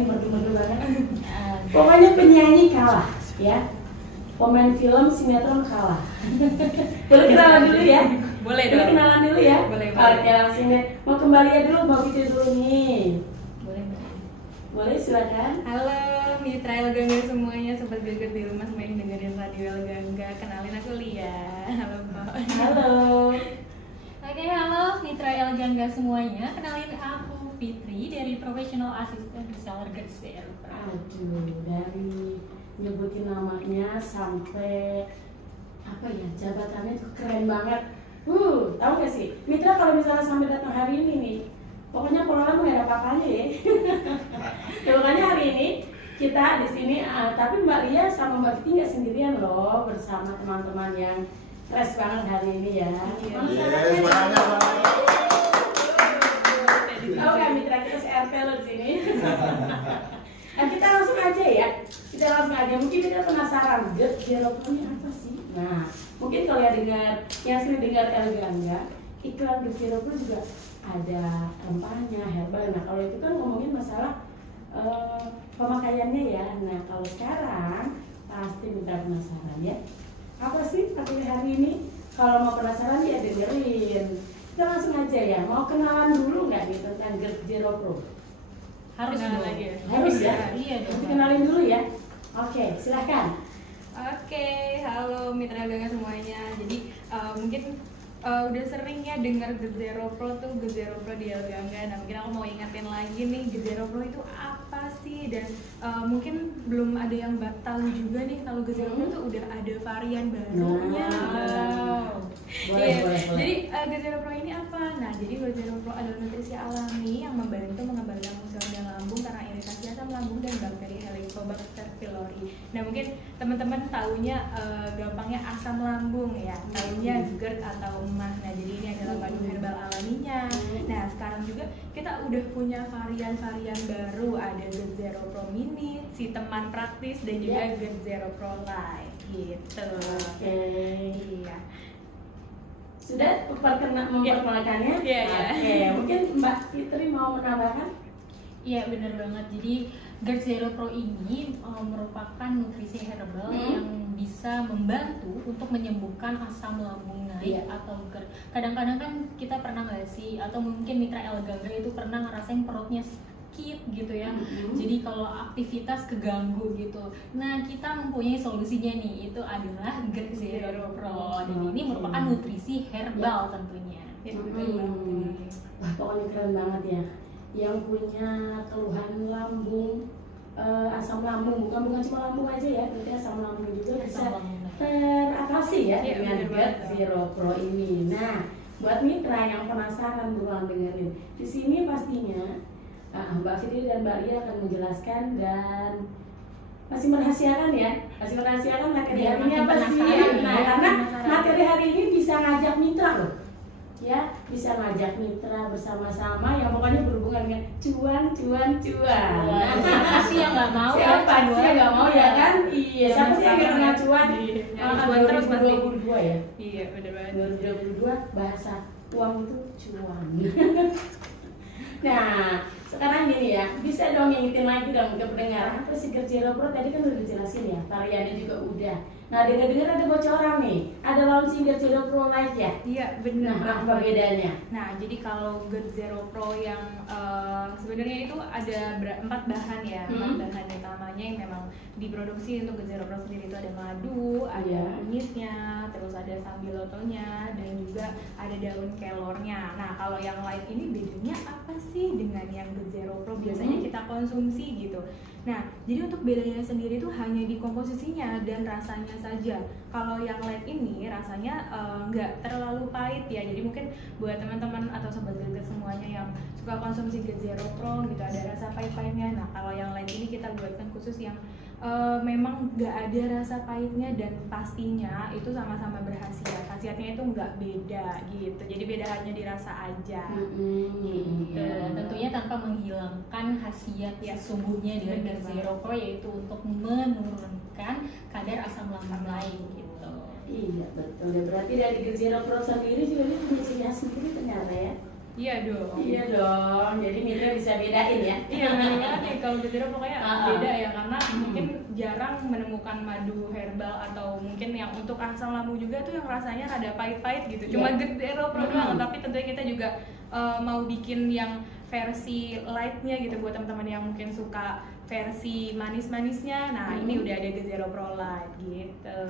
nih merdu-merdu banget. Pokoknya penyanyi kalah ya. Pemain film sinetron kalah. Boleh kenalan dulu ya? Boleh dong. dong. Kenalan dulu ya? Boleh. Oke, langsung deh. Mau kembali ya dulu, mau video dulu nih. Boleh. Boleh, silakan. Halo mitra El Gangga semuanya, sobat Gaget di rumah semua yang dengerin radio El Gangga. Kenalin aku Lia. Halo Mbak. Halo. Oke, halo mitra El Gangga semuanya. Kenalin aku Fitri dari Professional Assistant Reseller Getzero. Aduh, dari nyebutin namanya sampai apa ya, jabatannya itu keren banget. Tahu gak sih, Mitra kalau misalnya sampai datang hari ini nih, pokoknya program nggak ada apa-apanya ya. Ya, makanya hari ini kita di sini, tapi Mbak Lia sama Mbak Fitri nggak sendirian loh, bersama teman-teman yang fresh banget hari ini ya. Yes, banyak. Tahu nggak Mitra, kita se-RP loh di sini. Nah, kita langsung aja ya. Kita langsung aja. Mungkin kita penasaran, Getzero ini apa sih? Nah, mungkin kalau yang sering dengar El Gangga, iklan Getzero juga ada rempahnya, herbal. Nah, kalau itu kan ngomongin masalah pemakaiannya ya. Nah, kalau sekarang pasti Mitra penasaran ya. Apa sih pakai hari ini? Kalau mau penasaran ya dengerin. Kita langsung aja ya. Mau kenalan dulu nggak nih tentang Getzero Pro? Harus Kenalan dong. lagi ya? Harus ya? Iya dong. Kenalin dulu ya. Oke, silahkan. Oke, halo mitra El Gangga semuanya. Jadi mungkin udah sering ya dengar Getzero Pro tuh, Getzero Pro di El Gangga. Nah, mungkin aku mau ingetin lagi nih, Getzero Pro itu apa sih? Dan mungkin belum ada yang tahu juga nih kalau Getzero Pro tuh udah ada varian barunya. Boleh. Jadi Getzero Pro ini apa? Nah, jadi Getzero Pro adalah nutrisi alami yang membantu mengembalikan fungsi organ lambung karena iritasi asam lambung dan bakteri Helicobacter pylori. Nah, mungkin teman-teman taunya gampangnya asam lambung ya, taunya GERD atau emah. Nah, jadi ini adalah madu herbal alaminya. Nah, sekarang juga kita udah punya varian-varian baru, ada Getzero Pro Mini, si teman praktis, dan juga Getzero Pro Light gitu. Oke. Iya. Sudah memperkenalkannya? Iya. Oke, mungkin Mbak Fitri mau menambahkan? Iya, benar banget. Jadi Getzero Pro ini merupakan nutrisi herbal yang bisa membantu untuk menyembuhkan asam lambung naik atau GERD. Kadang-kadang kan kita pernah nggak sih, atau mungkin mitra El Gangga itu pernah ngerasain perutnya sakit gitu ya. Jadi kalau aktivitas keganggu gitu. Nah, kita mempunyai solusinya nih, itu adalah Getzero Pro. Dan ini merupakan nutrisi herbal tentunya. Wah, pokoknya keren banget ya. Yang punya keluhan lambung, asam lambung, bukan cuma lambung aja ya, berarti asam lambung juga bisa teratasi ya dengan Getzero Pro ini. Nah, buat mitra yang penasaran buruan dengerin. Di sini pastinya Mbak Fitri dan Mbak Lia akan menjelaskan dan masih merahasiakan ya, materi hari ini apa sih? Nah, karena materi hari ini bisa ngajak mitra loh. Ya, bisa ngajak mitra bersama-sama yang pokoknya berhubungan dengan cuan. Nah, Siapa sih yang nggak mau? siapa sih yang nggak mau ya kan? Iya, siapa sih yang nggak kenal cuan? Cuan terus pasti. 2022 ya. Iya, bener banget. 2022 bahasa uang itu cuan. Nah, sekarang gini ya, bisa dong ngingetin lagi dong ke pendengar apa sih Getzero Pro? Tadi kan udah dijelasin ya, variannya juga udah. Nah, dengar-dengar ada bocoran nih, ada launching Getzero Pro Light ya? Iya, bener. Nah, apa bedanya? Nah, jadi kalau Getzero Pro yang sebenarnya itu ada 4 bahan ya, 4 bahan utamanya yang memang diproduksi untuk Getzero Pro sendiri itu ada madu, ada kunyitnya, terus ada sambilotonya, dan juga ada daun kelornya. Nah, kalau yang light ini bedanya apa sih dengan yang Getzero Pro biasanya kita konsumsi gitu? Nah, jadi untuk bedanya sendiri itu hanya di komposisinya dan rasanya saja. Kalau yang light ini rasanya nggak terlalu pahit ya. Jadi mungkin buat teman-teman atau sobat Gaget semuanya yang suka konsumsi Getzero Pro gitu ada rasa pahit-pahitnya. Nah, kalau yang light ini kita buatkan khusus yang memang nggak ada rasa pahitnya dan pastinya itu sama-sama berkhasiat. Khasiatnya itu nggak beda gitu. Jadi beda hanya dirasa aja. Gitu. Dan tentunya tanpa menghilangkan khasiat sesungguhnya dari Getzero Pro, yaitu untuk menurunkan kadar asam lambung lain gitu. Iya betul ya, berarti dari Getzero Pro sendiri juga dia punya ciri khas sendiri ternyata ya. Iya dong. Iya dong. Jadi mitra bisa bedain ya. Iya benar banget nih, kalau Good Zero pokoknya beda ya, karena mungkin jarang menemukan madu herbal atau mungkin yang untuk asam lambung juga tuh yang rasanya rada pahit-pahit gitu. Cuma Good Zero Pro doang, tapi tentunya kita juga mau bikin yang versi lightnya gitu buat teman-teman yang mungkin suka versi manis-manisnya. Nah ini udah ada Good Zero Pro Light gitu.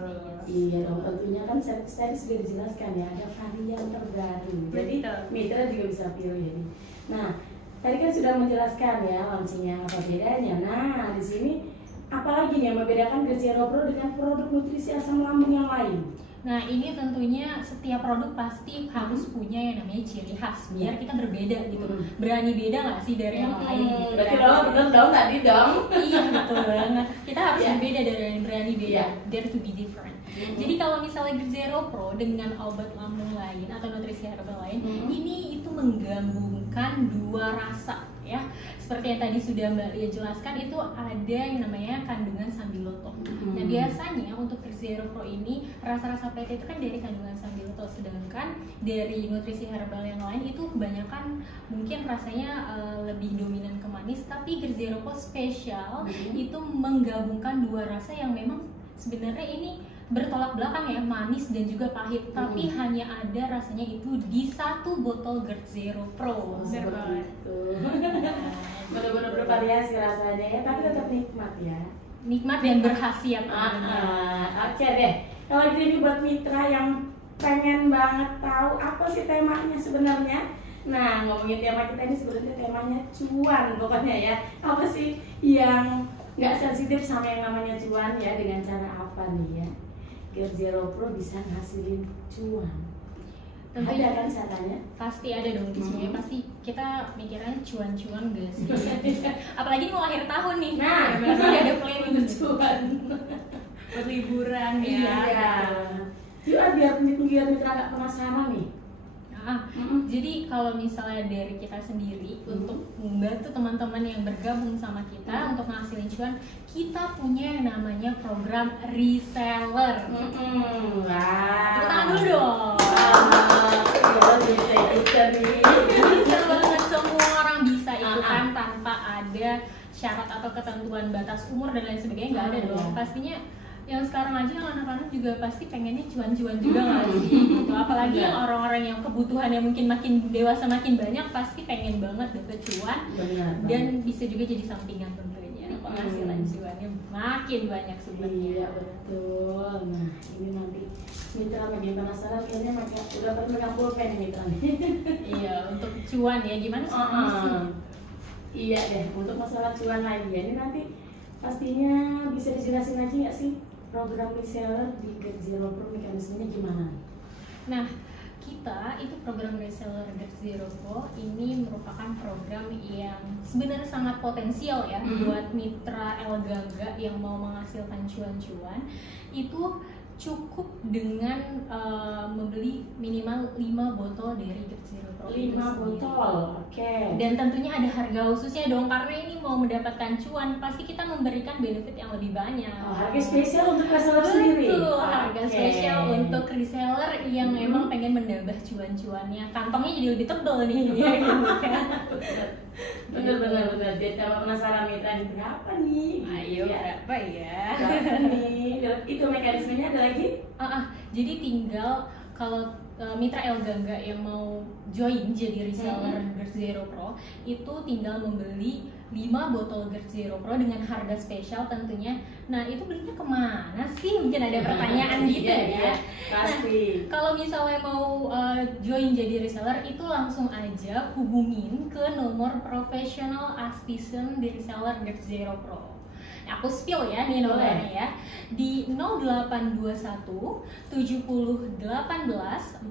Iya dong, tentunya kan tadi sudah dijelaskan ya, ada varian terbaru. Jadi mitra juga bisa pilih ini. Nah, tadi kan sudah menjelaskan ya launchingnya apa bedanya. Nah, di sini apalagi nih yang membedakan Good Zero Pro dengan produk nutrisi asam lambung yang lain? Nah ini tentunya setiap produk pasti harus punya yang namanya ciri khas biar kita berbeda gitu. Berani beda nggak sih dari yang lain? Berarti lo betul dong tadi dong. Iya betul banget. Kita harus berbeda dari yang berani beda. Dare to be different. Jadi kalau misalnya Good Zero Pro dengan obat lambung lain atau nutrisi herbal lain, ini itu menggabungkan dua rasa ya. Seperti yang tadi sudah Mbak Lia jelaskan, itu ada yang namanya kandungan sambiloto. Nah biasanya untuk Good Zero Pro ini rasa-rasa pahit itu kan dari kandungan sambiloto, sedangkan dari nutrisi herbal yang lain itu kebanyakan mungkin rasanya lebih dominan ke manis, tapi Good Zero Pro spesial itu menggabungkan dua rasa yang memang sebenarnya ini bertolak belakang ya, manis dan juga pahit, tapi hanya ada rasanya itu di satu botol Good Zero Pro. Seperti itu. Benar-benar bervariasi rasanya ya, tapi tetap nikmat ya. Nikmat dan berkhasiat. Oke deh. Kalau gini buat mitra yang pengen banget tahu apa sih temanya sebenarnya. Nah, ngomongin tema kita ini sebenarnya temanya cuan pokoknya ya. Apa sih yang nggak sensitif sama yang namanya cuan ya, dengan cara apa nih ya? Good Zero Pro bisa ngasilin cuan. Tentunya ada kan caranya? Pasti ada dong di sini. Pasti kita mikirnya cuan-cuan gak sih? Apalagi mau akhir tahun nih. Nah, pasti ada planning cuan. Buat liburan ya. Iya. Yuk biar mitra nggak penasaran nih. Jadi kalau misalnya dari kita sendiri untuk membantu teman-teman yang bergabung sama kita untuk ngasilin cuan, kita punya yang namanya program reseller. Wah. Tepuk tangan dulu dong. Bisa banget, semua orang bisa ikutan tanpa ada syarat atau ketentuan batas umur dan lain sebagainya, nggak ada dong. Pastinya yang sekarang aja yang anak-anak juga pasti pengennya cuan-cuan juga nggak sih? Gitu. Apalagi yang orang-orang yang kebutuhannya mungkin makin dewasa makin banyak pasti pengen banget dapet cuan. Dan bisa juga jadi sampingan tentunya penghasilan cuannya makin banyak sebenarnya. Iya betul. Nah ini nanti mitra makin penasaran kayaknya udah pegang pulpen nih mitra. Iya untuk cuan ya gimana sih? Iya deh, untuk masalah cuan lagi ya, ini nanti pastinya bisa dijelasin lagi nggak sih program reseller di Good Zero Pro mekanismenya gimana? Nah, kita itu program reseller Good Zero Pro ini merupakan program yang sebenarnya sangat potensial ya buat mitra Elgaga yang mau menghasilkan cuan-cuan. Itu cukup dengan membeli minimal 5 botol dari Good Zero Pro. 5 botol, oke. Dan tentunya ada harga khususnya dong, karena ini mau mendapatkan cuan pasti kita memberikan benefit yang lebih banyak. Harga spesial untuk reseller sendiri. Betul, harga spesial untuk reseller yang memang pengen menambah cuan-cuannya. Kantongnya jadi lebih tebel nih. Bener. Jadi kalau penasaran mitra ini berapa nih? Ayo berapa ya? Berapa nih? Itu mekanismenya ada lagi? Jadi tinggal kalau mitra Elgaga yang mau join jadi reseller Good Zero Pro itu tinggal membeli 5 botol Good Zero Pro dengan harga spesial tentunya. Nah itu belinya kemana sih? Mungkin ada pertanyaan gitu ya. Pasti. Nah, kalau misalnya mau join jadi reseller itu langsung aja hubungin ke nomor profesional assistant di reseller Good Zero Pro. Aku spill ya nih nomornya ya, di 0821 70 18 14 61.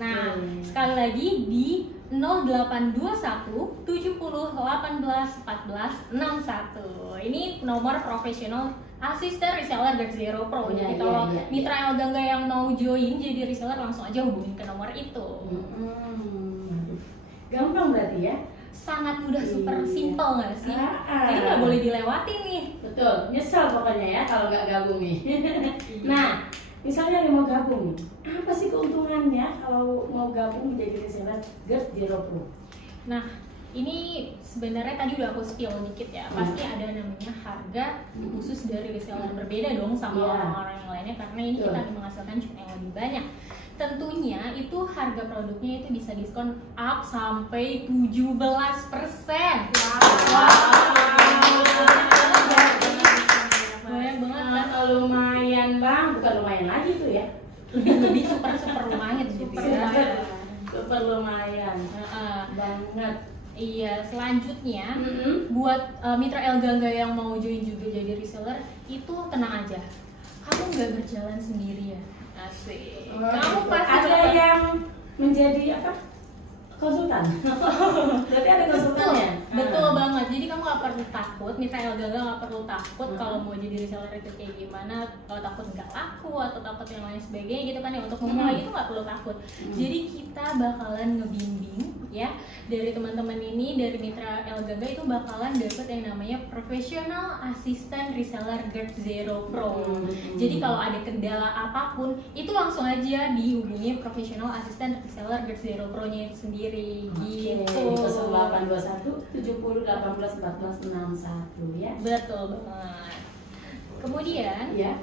Nah sekali lagi di 0821 70 18 14 61. Ini nomor profesional asisten reseller Good Zero Pro. Jadi kalau mitra Elgaga yang mau join jadi reseller langsung aja hubungin ke nomor itu. Gampang berarti ya? Sangat mudah, super simple nggak sih? Jadi nggak boleh dilewatin nih. Betul, nyesel pokoknya ya kalau nggak gabung nih. Nah, misalnya ada yang mau gabung nih, apa sih keuntungannya kalau mau gabung menjadi reseller GERD Zero Pro? Nah, ini sebenarnya tadi udah aku spill dikit ya. Pasti ada namanya harga khusus dari reseller, berbeda dong sama orang-orang yang lainnya karena ini kita menghasilkan cuma yang lebih banyak. Tentunya itu harga produknya itu bisa diskon up sampai 17%. Banyak banget kan? Lumayan bang, bukan lumayan lagi tuh ya. Lebih super lumayan gitu ya. Super lumayan banget. Iya, selanjutnya buat mitra Elgaga yang mau join juga jadi reseller, itu tenang aja, kamu nggak berjalan sendirian. Asik. Kamu pasti ada yang menjadi apa? Konsultan. Berarti ada konsultannya. Betul banget. Jadi kamu nggak perlu takut, mitra Elgaga nggak perlu takut kalau mau jadi reseller itu kayak gimana, takut nggak laku atau takut yang lain sebagainya gitu kan ya. Untuk memulai itu nggak perlu takut. Jadi kita bakalan ngebimbing ya dari teman-teman ini, dari mitra Elgaga itu bakalan dapet yang namanya Professional Assistant Reseller GERD Zero Pro. Jadi kalau ada kendala apapun itu langsung aja dihubungi Professional Assistant Reseller GERD Zero Pro-nya itu sendiri. Gitu. 0821 70 18 14 61 ya. Betul banget. Kemudian ya,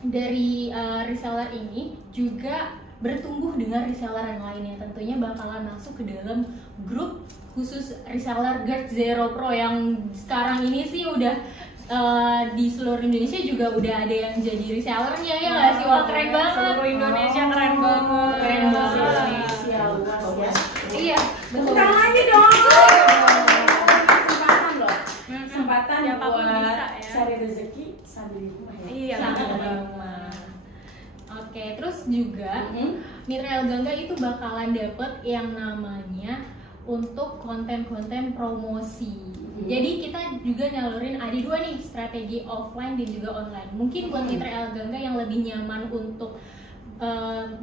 dari reseller ini juga bertumbuh dengan reseller yang lainnya, tentunya bakalan masuk ke dalam grup khusus reseller GERD Zero Pro yang sekarang ini sih udah di seluruh Indonesia juga udah ada yang jadi resellernya ya nggak sih? Wah keren banget. Seluruh Indonesia keren banget. Keren banget. Indonesia luas ya. Iya, betul. Bukan lagi dong. Kesempatan loh. Kesempatan Siapapun buat bisa, ya. cari rezeki sambil di rumah ya. Iya, Sampai betul di banget. rumah. Oke, terus juga mitra Elgaga itu bakalan dapet yang namanya untuk konten-konten promosi. Jadi kita juga nyalurin ada dua nih, strategi offline dan juga online. Mungkin buat mitra Elgaga yang lebih nyaman untuk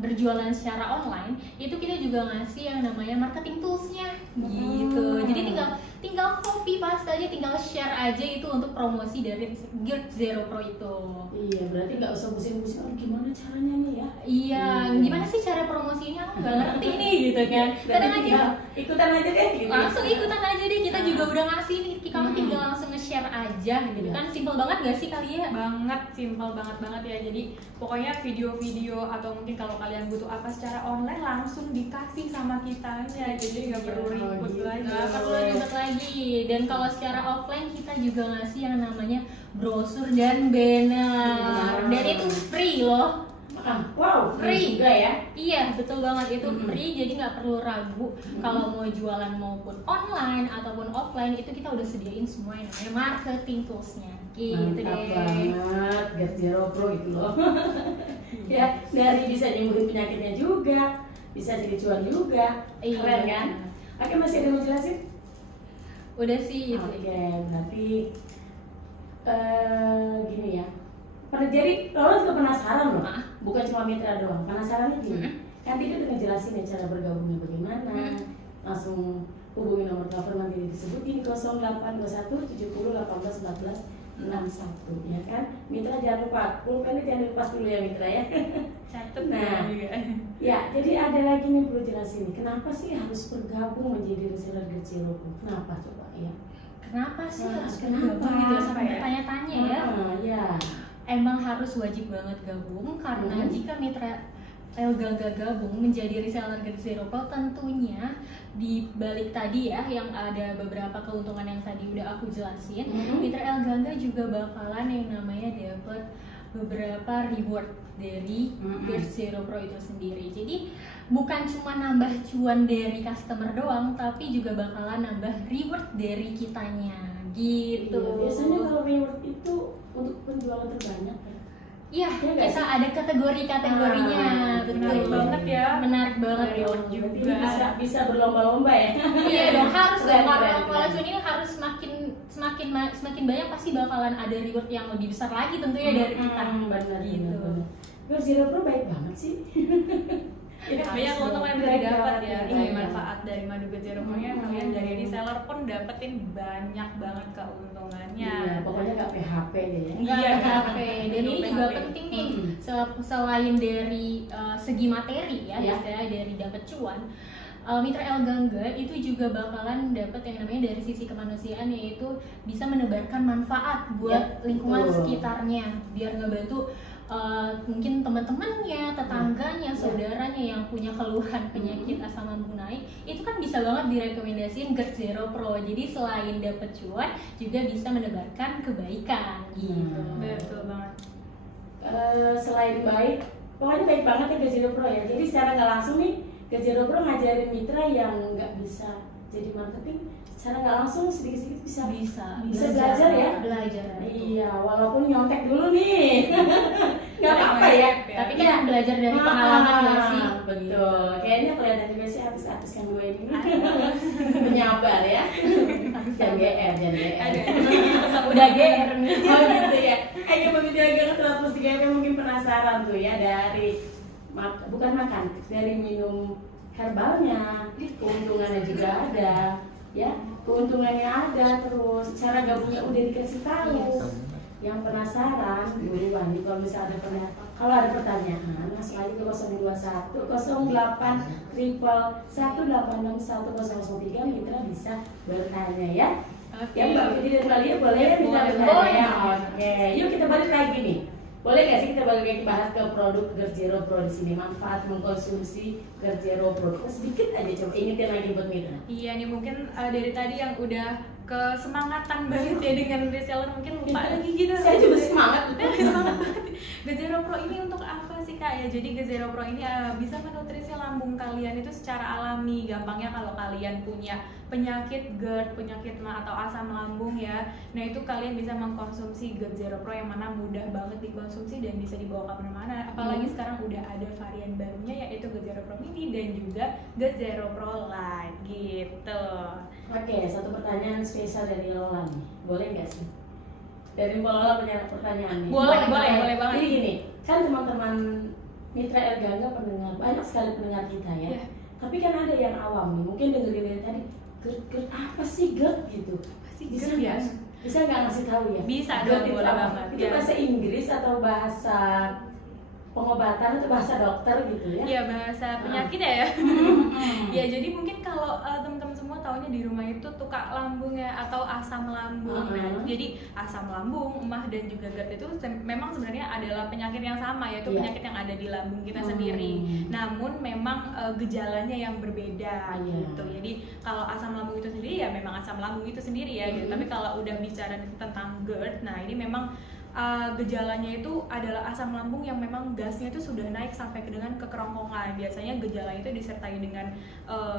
berjualan secara online, itu kita juga ngasih yang namanya marketing toolsnya gitu. Jadi tinggal copy paste aja, tinggal share aja itu untuk promosi dari GERD Zero Pro itu. Iya, berarti nggak usah pusing-pusing, oh gimana caranya nih ya? Iya, gimana sih cara promosinya? Aku nggak ngerti nih gitu kan. Tenang aja, Ikutan aja deh gitu. langsung ikutan aja deh, kita juga udah ngasih nih, kamu tinggal langsung nge-share aja gitu kan. Simple banget gak sih kali ya? Banget, simpel banget ya. Jadi pokoknya video-video atau mungkin kalau kalian butuh apa secara online langsung dikasih sama kitanya. Jadi nggak perlu ribut lagi. Nggak perlu ribet lagi. Dan kalau secara offline kita juga ngasih yang namanya brosur dan banner. Dan itu free loh. Wow, free juga ya. Iya, betul banget, itu free, jadi nggak perlu ragu kalau mau jualan maupun online ataupun offline, itu kita udah sediain semua yang namanya marketing toolsnya. Gitu Mantap deh. banget, GERD Zero Pro itu loh. Ya, dari bisa nyembuhin penyakitnya juga, bisa jadi cuan juga. Iya. Keren kan? Oke, masih ada yang mau jelasin? Udah sih itu. Oke, berarti gini ya. Jadi Lola juga penasaran loh, bukan cuma mitra doang. Penasarannya gini, kan Tito udah ngejelasin ya cara bergabungnya bagaimana. Langsung hubungi nomor telepon nanti disebutin 0821 70 18 14 61 ya kan. Mitra jangan lupa, pulpennya jangan dilepas dulu ya mitra ya. Catet Nah, juga. ya jadi ada lagi nih perlu jelasin. Kenapa sih harus bergabung menjadi reseller GERD Zero Pro? Kenapa coba ya? Kenapa sih harus kenapa? bergabung gitu? Sampai Ya? bertanya-tanya ya. Ya. Emang harus wajib banget gabung karena jika mitra Elgaga gabung menjadi reseller GERD Zero Pro, tentunya di balik tadi ya yang ada beberapa keuntungan yang tadi udah aku jelasin, mitra Elgaga juga bakalan yang namanya dapat beberapa reward dari GERD Zero Pro itu sendiri. Jadi bukan cuma nambah cuan dari customer doang, tapi juga bakalan nambah reward dari kitanya gitu. Iya, biasanya kalau reward itu untuk penjualan terbanyak ya. Iya, Iya nggak kita sih? ada kategori-kategorinya. Menarik banget ya. Menarik banget Reward dong. juga. Jadi bisa berlomba-lomba ya. Iya dong, harus dong. Keren. Kalau cuan ini harus semakin banyak pasti bakalan ada reward yang lebih besar lagi tentunya dari kita. Benar Gitu. GERD Zero Pro baik banget sih. Banyak keuntungan yang bisa Baik didapat banget, ya. baik Ini banget. manfaat dari madu GERD Zero Pro-nya. Kalian dari reseller pun dapetin banyak banget keuntungannya. Iya, pokoknya nggak PHP deh ya. Enggak Iya. ada HP. Dan ini juga PHP. penting nih, selain dari segi materi ya, istilahnya dari dapat cuan, Mitra Elgangga itu juga bakalan dapat yang namanya dari sisi kemanusiaan, yaitu bisa menebarkan manfaat buat lingkungan sekitarnya, biar ngebantu mungkin teman-temannya, tetangganya, saudaranya yang punya keluhan penyakit asam lambung naik, itu kan bisa banget direkomendasiin GERD Zero Pro. Jadi selain dapat cuan juga bisa menebarkan kebaikan gitu. Betul banget. Selain baik, pokoknya baik banget ya GERD Zero Pro ya. Jadi secara nggak langsung nih GERD Zero Pro ngajarin mitra yang nggak bisa jadi marketing, secara nggak langsung sedikit-sedikit bisa belajar ya. Iya, walaupun nyontek dulu nih, nggak apa-apa ya. Tapi kan belajar dari pengalaman nggak sih? Betul. Kayaknya kelihatan juga sih artis-artis yang gue ini menyabar ya. Jangan GR. Udah GR nih. Oh gitu ya. Ayo begitu agak 103 mungkin penasaran tuh ya dari bukan makan, dari minum herbalnya, keuntungannya juga ada, ya keuntungannya ada, terus cara gabungnya udah dikasih tahu. Yang penasaran buruan nih, kalau ada pertanyaan langsung aja ke 021 08 1886103 mitra bisa bertanya ya. Yang Mbak Fitri dan Mbak Lia boleh minta bertanya. Oke, yuk kita balik lagi nih. Boleh nggak sih kita balik lagi bahas ke produk GERD Zero Pro di sini, manfaat mengkonsumsi GERD Zero Pro. Kita sedikit aja coba ingetin lagi buat mitra. Iya nih, mungkin dari tadi yang udah kesemangatan banget ya dengan reseller, mungkin lupa lagi gitu. Saya juga semangat. Semangat banget. GERD Zero Pro ini untuk apa sih Kak ya? Jadi GERD Zero Pro ini bisa menutrisi lambung kalian itu secara alami. Gampangnya kalau kalian punya penyakit GERD, penyakit atau asam lambung ya, nah itu kalian bisa mengkonsumsi GERD Zero Pro yang mana mudah banget dikonsumsi dan bisa dibawa kemana-mana. Apalagi sekarang udah ada varian barunya yaitu GERD Zero Pro Mini dan juga GERD Zero Pro Lite gitu. Oke, satu pertanyaan spesial dari Lola nih, boleh nggak sih? Dari Lola punya pertanyaan nih. Boleh banget. Jadi gini, kan teman-teman Mitra Elgangga pendengar, banyak sekali pendengar kita ya. Tapi kan ada yang awam nih, mungkin dengerin dari tadi, GERD apa sih GERD gitu? Bisa nggak ngasih tahu ya? Bisa, GERD boleh banget. Itu bahasa Inggris atau bahasa pengobatan atau bahasa dokter gitu ya? Iya, bahasa penyakit ya. Ya, jadi mungkin kalau teman-teman semua taunya di rumah itu tukak lambung ya, atau asam lambung. Nah, jadi asam lambung, emah dan juga GERD itu memang sebenarnya adalah penyakit yang sama, yaitu penyakit yang ada di lambung kita sendiri. Namun memang gejalanya yang berbeda gitu. Jadi kalau asam lambung itu sendiri ya memang asam lambung itu sendiri ya gitu. Tapi kalau udah bicara tentang GERD, nah ini memang gejalanya itu adalah asam lambung yang memang gasnya itu sudah naik sampai dengan ke kerongkongan. Biasanya gejala itu disertai dengan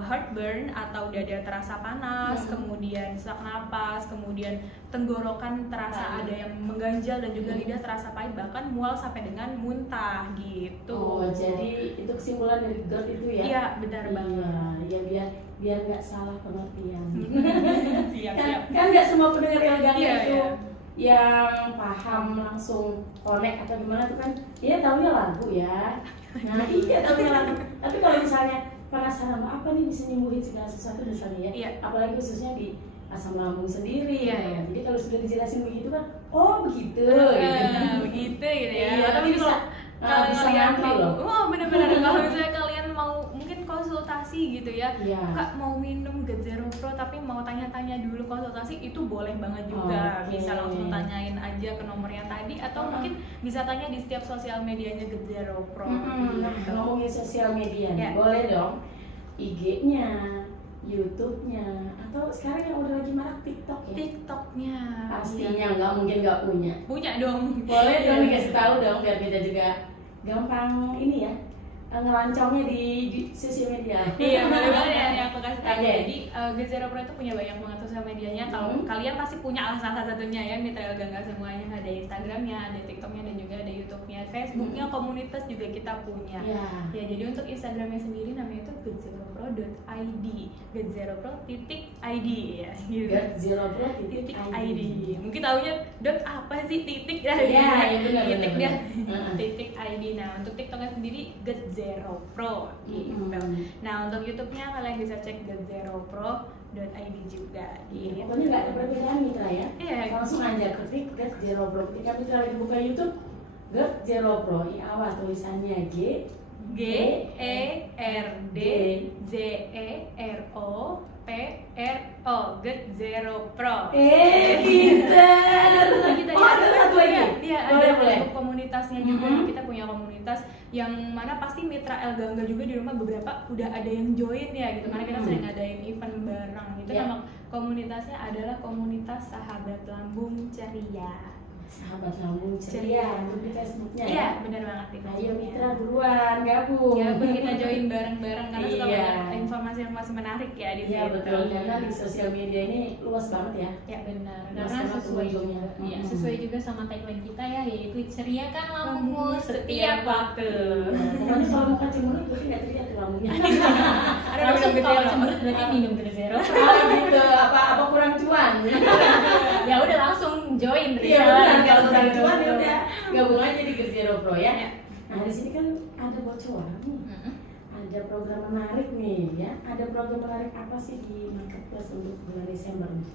heartburn atau dada terasa panas, kemudian sesak napas, kemudian tenggorokan terasa ada yang mengganjal dan juga lidah terasa pahit, bahkan mual sampai dengan muntah gitu. Oh, jadi itu kesimpulan dari GERD itu ya? Iya, benar banget. Ya biar nggak salah pengertian. Siap. Kan nggak semua pendengar Elgangga itu yang paham langsung connect atau gimana tuh kan, dia taunya lagu ya. Nah taunya lagu. Tapi kalau misalnya penasaran apa nih bisa nyembuhin segala sesuatu misalnya ya, apalagi khususnya di asam lambung sendiri ya. Jadi kalau sudah dijelasin begitu kan, oh begitu begitu gitu ya. Iya, tapi kalau kalian mau, benar-benar kalau misalnya kalian mau mungkin konsultasi gitu ya, Kak mau minum GERD Zero Pro tapi mau tanya-tanya dulu konsultasi, itu boleh banget juga. Bisa langsung tanyain aja ke nomor yang tadi, atau mungkin bisa tanya di setiap sosial medianya GERD Zero Pro. Ngomongin sosial media boleh dong, IG-nya, YouTube-nya, atau sekarang yang udah lagi marak TikTok ya? TikTok-nya pastinya nggak mungkin nggak punya dong. Boleh dong dikasih tahu dong biar kita juga gampang ini ya, ngelancongnya di sosial media. Iya, boleh banget ya yang aku kasih tahu. Jadi GERD Zero Pro itu punya banyak banget sosial medianya. Kalau kalian pasti punya salah satunya ya, Mitra Elgangga semuanya. Ada Instagramnya, ada TikToknya, dan juga ada YouTube-nya, Facebooknya, komunitas juga kita punya. Ya, jadi untuk Instagramnya sendiri namanya itu GERDZeroPro.id, GERDZeroPro.id ya. Gitu. GERDZeroPro.id. Mungkin taunya dot apa sih titik dah. Iya, benar. Titik dah. Titik ID. Nah, untuk TikToknya sendiri GERD Zero Pro gitu. Nah, untuk YouTube-nya kalian bisa cek GERDZeroPro.id juga gitu. Pokoknya nggak ada perbedaan Mitra ya? Iya. Langsung aja ketik GERD Zero Pro. Ketika Mitra lagi buka YouTube, GERD Zero Pro. Ini apa tulisannya? GERDZEROPRO, GERD Zero Pro. Pinter. Kita Ada satu lagi. Iya, Boleh, ada boleh. Facebook komunitasnya juga. Kita punya komunitas yang mana pasti mitra El Gangga juga di rumah beberapa udah ada yang join ya gitu. Karena kita sering ngadain event bareng. Itu Iya. nama komunitasnya adalah komunitas Sahabat Lambung Ceria. Sahabat Lambung Ceria untuk di Facebooknya ya. Iya, benar banget di Ayo Facebooknya. mitra buruan gabung. Ya, kita join bareng-bareng karena suka Iya. banyak informasi-informasi menarik ya di Iya situ. betul, karena di sosial media ini luas banget ya. Ya, Benar, Mas karena banget sesuai ujungnya. juga, ya, Mm-mm. sesuai juga sama tagline kita ya, yaitu ceriakan lambungmu setiap waktu. Pokoknya kalau mau kacang mulut berarti nggak ceria tuh lambungnya. Ada Langsung minum kalau Ged Zero. cemberut berarti minum Ged Zero. Oh gitu, apa kurang cuan? Ya udah langsung join. Iya Rizal. benar, kalau kurang cuan ya udah gabung aja di GERD Zero Pro ya. Nah di sini kan ada bocoran nih. Mm-mm. Ada program menarik nih ya. Ada program menarik apa sih di marketplace untuk bulan Desember nih?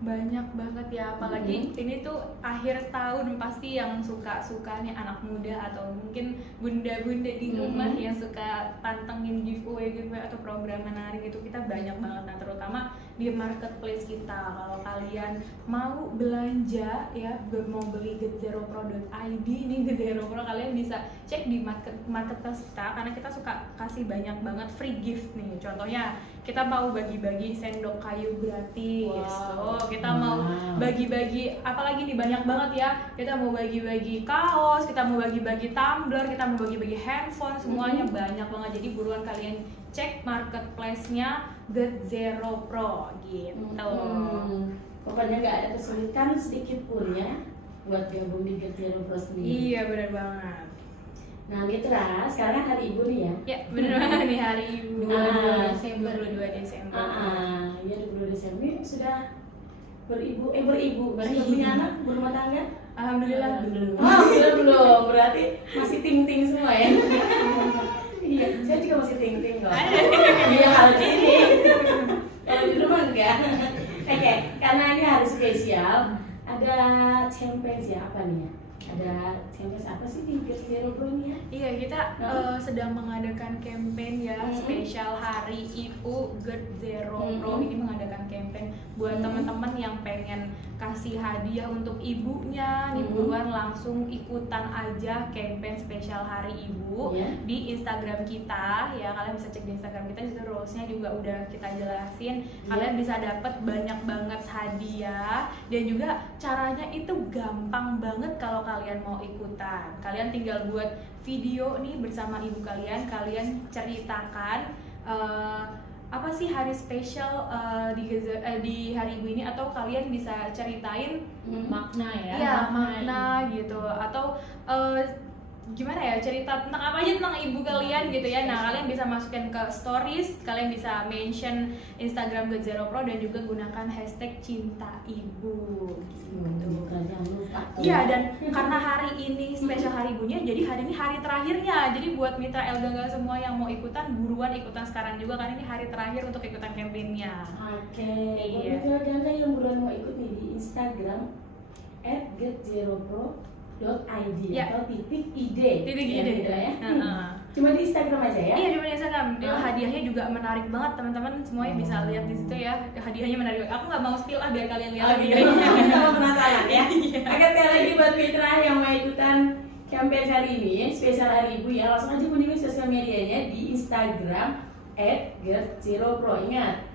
Banyak banget ya, apalagi ini tuh akhir tahun pasti yang suka-suka nih anak muda atau mungkin bunda-bunda di rumah yang suka pantengin giveaway atau program menarik itu kita banyak banget. Nah terutama di marketplace kita, kalau kalian mau belanja ya, mau beli GetZeroPro.id, ini GetZeroPro kalian bisa cek di marketplace kita karena kita suka kasih banyak banget free gift nih. Contohnya kita mau bagi-bagi sendok kayu gratis. Wow. Kita mau bagi-bagi apalagi nih banyak banget ya. Kita mau bagi-bagi kaos, kita mau bagi-bagi tumbler, kita mau bagi-bagi handphone, semuanya banyak banget. Jadi buruan kalian cek marketplace-nya GetZeroPro gitu. Pokoknya nggak ada kesulitan sedikit pun ya buat gabung di GERD Zero Pro sendiri. Iya benar banget. Nah Mitra, sekarang hari Ibu nih ya. Ya benar banget nih hari Ibu 22 Desember. 22 Desember. Ya 22 Desember ini sudah beribu, sudah punya anak, berumah tangga? Alhamdulillah belum. Belum, berarti masih ting-ting semua ya. Iya, saya juga masih ting-ting kok. Iya kalau di sini, kalau di rumah enggak. Oke, karena ini hari spesial, ada campaign siapa nih ya? Ada campaign apa sih di GERD Zero Pro ini ya? Iya, kita sedang mengadakan campaign ya, spesial Hari Ibu GERD Zero Pro ini mengadakan campaign buat teman-teman yang pengen kasih hadiah untuk ibunya, nih buruan langsung ikutan aja campaign spesial Hari Ibu di Instagram kita ya. Kalian bisa cek di Instagram kita, itu rules-nya juga udah kita jelasin. Kalian bisa dapat banyak banget hadiah dan juga caranya itu gampang banget kalau kalian mau ikutan. Kalian tinggal buat video nih bersama ibu kalian, kalian ceritakan apa sih hari spesial di hari ibu ini, atau kalian bisa ceritain Makna ya. iya makna gitu, atau gimana ya, cerita tentang apa aja tentang ibu kalian gitu ya. Nah kalian bisa masukin ke stories, kalian bisa mention Instagram GetZeroPro dan juga gunakan hashtag cinta ibu gitu. Jangan lupa. Iya, dan karena hari ini spesial hari ibunya, jadi hari ini hari terakhirnya. Jadi buat mitra El Gangga semua yang mau ikutan, buruan ikutan sekarang juga karena ini hari terakhir untuk ikutan campaignnya. Oke, Iya. buat mitra ganda yang buruan mau ikut nih di Instagram @getzeropro.id atau @id. Titik Ya, ide. gitu ya. Heeh. Cuma di Instagram aja ya. Iya, di Instagram. Dia hadiahnya juga menarik banget, teman-teman semuanya bisa lihat di situ ya. Hadiahnya menarik. Aku nggak mau spill biar kalian lihat gitu. Kalau penasaran ya. Oke, sekali lagi buat mitra yang mau ikutan campaign hari ini, spesial hari ibu ya, langsung aja kunjungi sosial medianya di Instagram @GERDZeroPro. Ingat,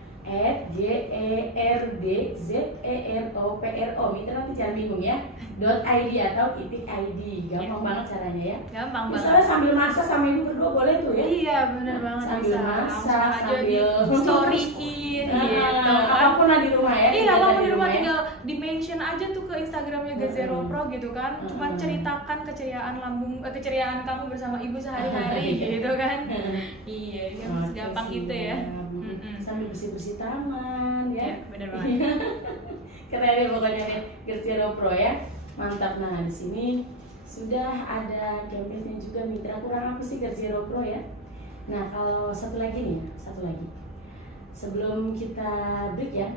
@GERDZEROPRO. Mitra nanti jangan bingung ya. .id atau .id. Gampang banget caranya ya. Gampang banget. Misalnya sambil masak sama ibu berdua boleh tuh ya. Iya, benar banget. Sambil bisa. masak, Langsung aja di sambil storyin gitu. Apapun lah di rumah ya. Iya, apapun di rumah ya. tinggal di mention aja tuh ke Instagramnya GetZeroPro gitu kan. Cuman ceritakan keceriaan kamu bersama ibu sehari-hari gitu kan. Iya, kan segampang itu ya. Sambil bersih-bersih taman ya. Iya, benar banget. Keren ya pokoknya nih GetZeroPro ya. Mantap. Nah, di sini sudah ada campaignnya juga mitra. Kurang apa sih GetZeroPro ya? Nah, kalau satu lagi. Sebelum kita break ya,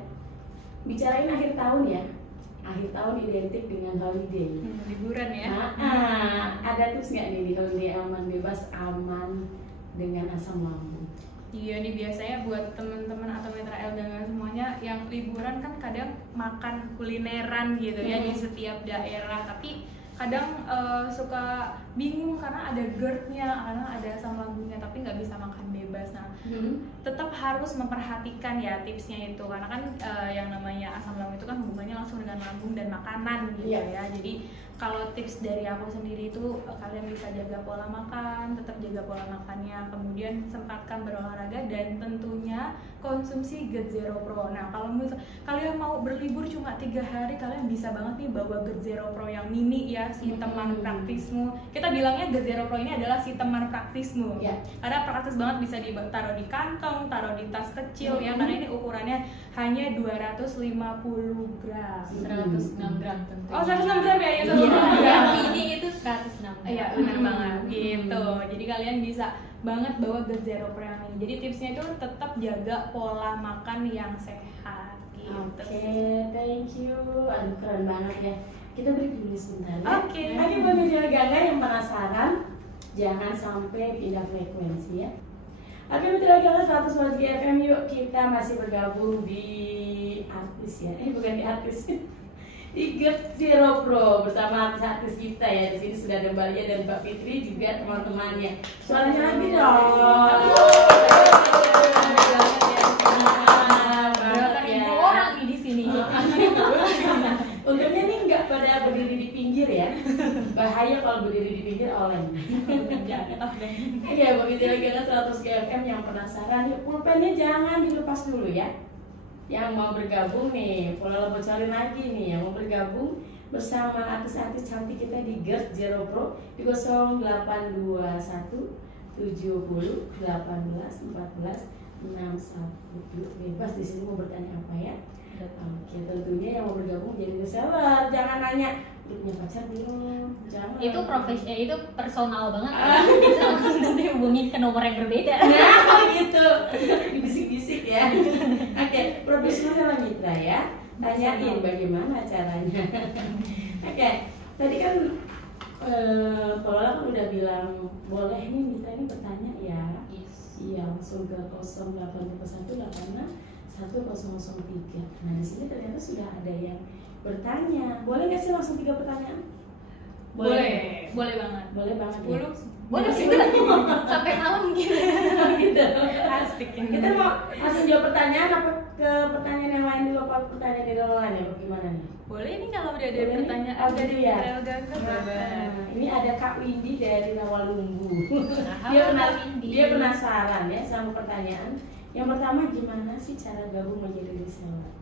bicarain akhir tahun ya. akhir tahun identik dengan holiday. Liburan ya. Ada tips nggak nih di holiday aman bebas aman dengan asam lambung? Iya nih, biasanya buat teman-teman atau mitra Elganga semuanya yang liburan kan kadang makan kulineran gitu ya di setiap daerah, tapi kadang suka bingung karena ada GERD-nya, karena ada asam lambungnya, tapi nggak bisa makan bebas. Nah, tetap harus memperhatikan ya tipsnya itu, karena kan yang namanya asam lambung itu kan hubungannya langsung dengan lambung dan makanan gitu ya. Jadi kalau tips dari aku sendiri itu kalian bisa jaga pola makan, tetap jaga pola makannya, kemudian sempatkan berolahraga dan tentunya konsumsi GERD Zero Pro. Nah, kalau kalian mau berlibur cuma 3 hari, kalian bisa banget nih bawa GERD Zero Pro yang mini ya, si teman praktismu. Kita bilangnya GERD Zero Pro ini adalah si teman praktismu. Karena praktis banget, bisa ditaruh di kantong, taruh di tas kecil ya, karena ini ukurannya hanya 250 gram. 106 gram tentu. Oh, 106 gram ya? Yang mini itu 106 gram. Iya, benar banget gitu. Jadi kalian bisa banget bawa GERD Zero Pro yang ini. Jadi tipsnya itu tetap jaga pola makan yang sehat gitu. Oke, thank you. Aduh, keren banget ya. Kita break dulu sebentar ya. Oke. Bagi pemirsa Elganga yang penasaran, jangan sampai pindah frekuensi ya. Oke, mitra Elganga 100 FM, yuk kita masih bergabung di artis ya. Bukan di artis. Di GERD Zero Pro bersama artis-artis kita ya. Di sini sudah ada Mbak Lia dan Mbak Fitri juga teman-temannya. Suaranya lagi dong. Orang nih di sini. Untungnya nih nggak pada berdiri di pinggir ya. Bahaya kalau berdiri di pinggir oleng. Iya, begitu lagi ada 100 GFM yang penasaran, yuk pulpennya jangan dilepas dulu ya. Yang mau bergabung nih, Pola bocorin lagi nih, yang mau bergabung bersama artis-artis cantik kita di GERD Zero Pro di 0821 70 18 14 61. Bebas di sini mau bertanya apa ya. Oke, tentunya yang mau bergabung jadi reseller, jangan nanya udah punya pacar belum, jangan. Itu itu personal banget. Nanti hubungin ke nomor yang berbeda. Nah, gitu, dibisik-bisik ya. Oke, profesional mitra ya, tanyain bagaimana caranya. Oke, tadi kan Pola kan udah bilang boleh nih mitra ini bertanya ya. Iya, langsung ke 0821 1003. Nah, di sini ternyata sudah ada yang bertanya. Boleh nggak sih langsung 3 pertanyaan? Boleh banget. Boleh banget. 10. Ya? Boleh sih, sampai malam gitu. Gitu. Asik ya. Kita mau langsung jawab pertanyaan apa ke pertanyaan yang lain dulu, apa pertanyaan di lain ya? Bagaimana nih? Boleh nih kalau udah ada Boleh pertanyaan dari ya. Elganga. Ini ada Kak Windy dari Rawalumbu. Windy. Dia penasaran ya sama pertanyaan. Yang pertama, gimana sih cara gabung menjadi reseller?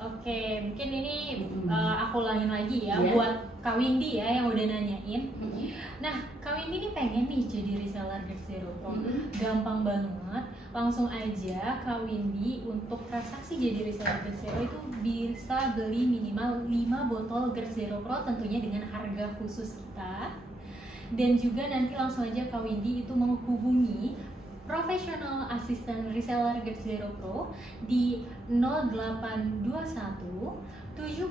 Oke, mungkin ini aku ulangin lagi ya buat Kak Windy ya yang udah nanyain. Nah, Kak Windy ini pengen nih jadi reseller GERD Zero Pro. Gampang banget, langsung aja Kak Windy untuk transaksi jadi reseller GERD Zero itu bisa beli minimal 5 botol GERD Zero Pro tentunya dengan harga khusus kita. Dan juga nanti langsung aja Kak Windy itu menghubungi professional assistant reseller GERD Zero Pro di 0821 70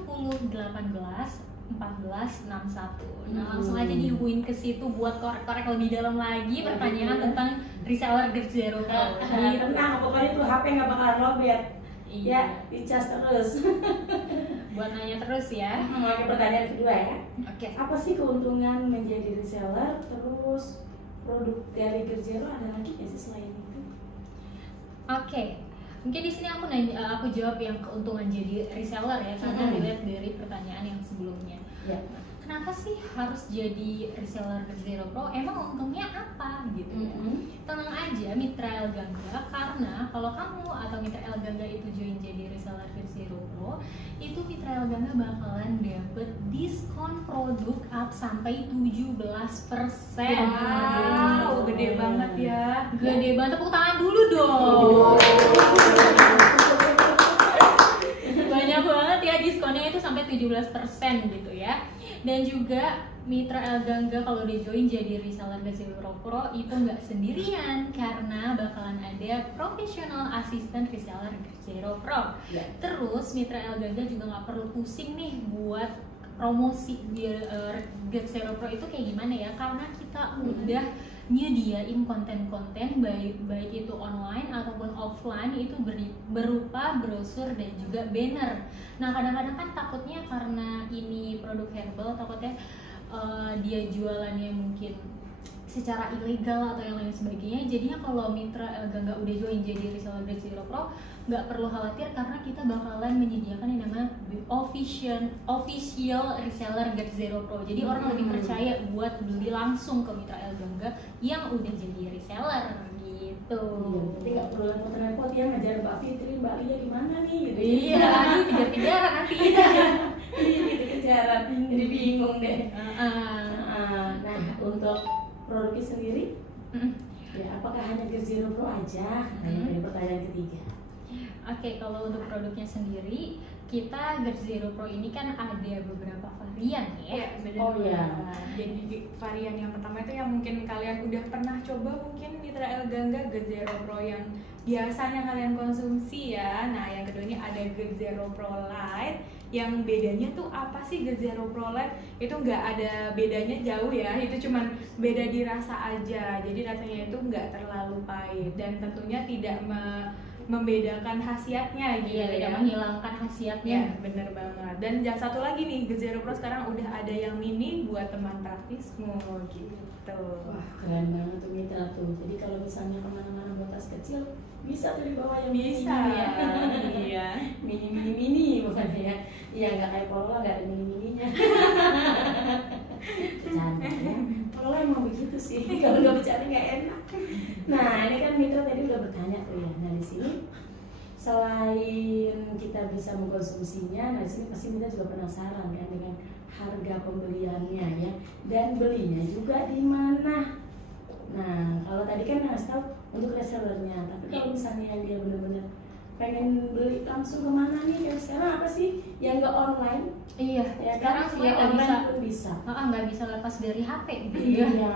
18 1461. Nah, langsung aja dihubungin ke situ buat korek-korek lebih dalam lagi pertanyaan tentang reseller GERD Zero Pro. Tenang, pokoknya tuh HP nggak bakalan lobet. Iya. Ya, dicas terus. Buat nanya terus ya. Oke, pertanyaan kedua ya. Oke. Apa sih keuntungan menjadi reseller? Terus produk dari GERD Zero ada lagi nggak sih selain itu? Oke, mungkin di sini aku jawab yang keuntungan jadi reseller ya, karena dilihat dari pertanyaan yang sebelumnya. Ya. Kenapa sih harus jadi reseller GERD Zero Pro? Emang untungnya apa gitu? Tenang aja Mitra Elganga, karena kalau kamu atau Mitra Elganga itu join jadi reseller GERD Zero Pro, itu Mitra Elganga bakalan dapet diskon produk up sampai 17%. Wow, gede banget ya. Gede banget, tepuk tangan dulu dong. Banyak banget ya diskonnya itu sampai 17% gitu ya. Dan juga Mitra El Gangga kalau dia join jadi reseller GetZero Pro itu nggak sendirian karena bakalan ada professional assistant reseller GetZero Pro. Terus Mitra El Gangga juga nggak perlu pusing nih buat promosi di GetZero Pro itu kayak gimana ya, karena kita udah nyediain konten-konten baik itu online ataupun offline itu berupa brosur dan juga banner. Nah kadang-kadang kan takutnya karena ini produk herbal takutnya dia jualannya mungkin secara ilegal atau yang lain sebagainya. Jadinya kalau Mitra El Gangga udah join jadi reseller GetZero Pro nggak perlu khawatir karena kita bakalan menyediakan yang namanya official reseller GetZero Pro. Jadi orang lebih percaya buat beli langsung ke Mitra El Gangga yang udah jadi reseller gitu. Jadi nggak perlu repot-repot ya ngejar Mbak Fitri, Mbak Lia di mana nih gitu. Iya, kejar-kejaran nanti. Iya, kejaran. Jadi bingung deh. Nah, untuk produknya sendiri, ya apakah hanya GetZero Pro aja? Nah, ini pertanyaan ketiga. Oke, kalau untuk produknya sendiri, kita GetZero Pro ini kan ada beberapa varian ya. Oh ya. Jadi varian yang pertama itu yang mungkin kalian udah pernah coba mungkin Mitra El Gangga GetZero Pro yang biasanya kalian konsumsi ya. Nah, yang kedua ini ada GetZero Pro Lite. Yang bedanya tuh apa sih GetZero Pro Lite? Itu nggak ada bedanya jauh ya, itu cuman beda di rasa aja. Jadi rasanya itu nggak terlalu pahit dan tentunya tidak membedakan khasiatnya gitu tidak ya. menghilangkan khasiatnya. Ya, bener banget. Dan yang satu lagi nih, GetZero Pro sekarang udah ada yang mini buat teman praktismu gitu. Wah, keren banget tuh Mitra tuh. Jadi kalau misalnya kemana-mana bawa tas kecil, bisa tuh dibawa yang Bisa. mini ya. Iya. Mini bukan ya. Iya, nggak kayak Polo, nggak ada mini-mininya. Bercanda ya. Polo emang begitu sih. Kalau nggak bercanda nggak enak. Nah, ini kan Mitra tadi udah bertanya tuh ya. Nah, di sini selain kita bisa mengkonsumsinya, nah di sini pasti kita juga penasaran kan dengan harga pembeliannya ya, dan belinya juga di mana. Nah, kalau tadi kan ngasih tahu untuk resellernya, tapi kalau misalnya dia benar-benar pengen beli langsung kemana nih? Kayak sekarang apa sih yang nggak online? Iya, Ya, sekarang kan? semua Ya, nggak online bisa, pun bisa. nggak bisa lepas dari HP gitu Iya, ya.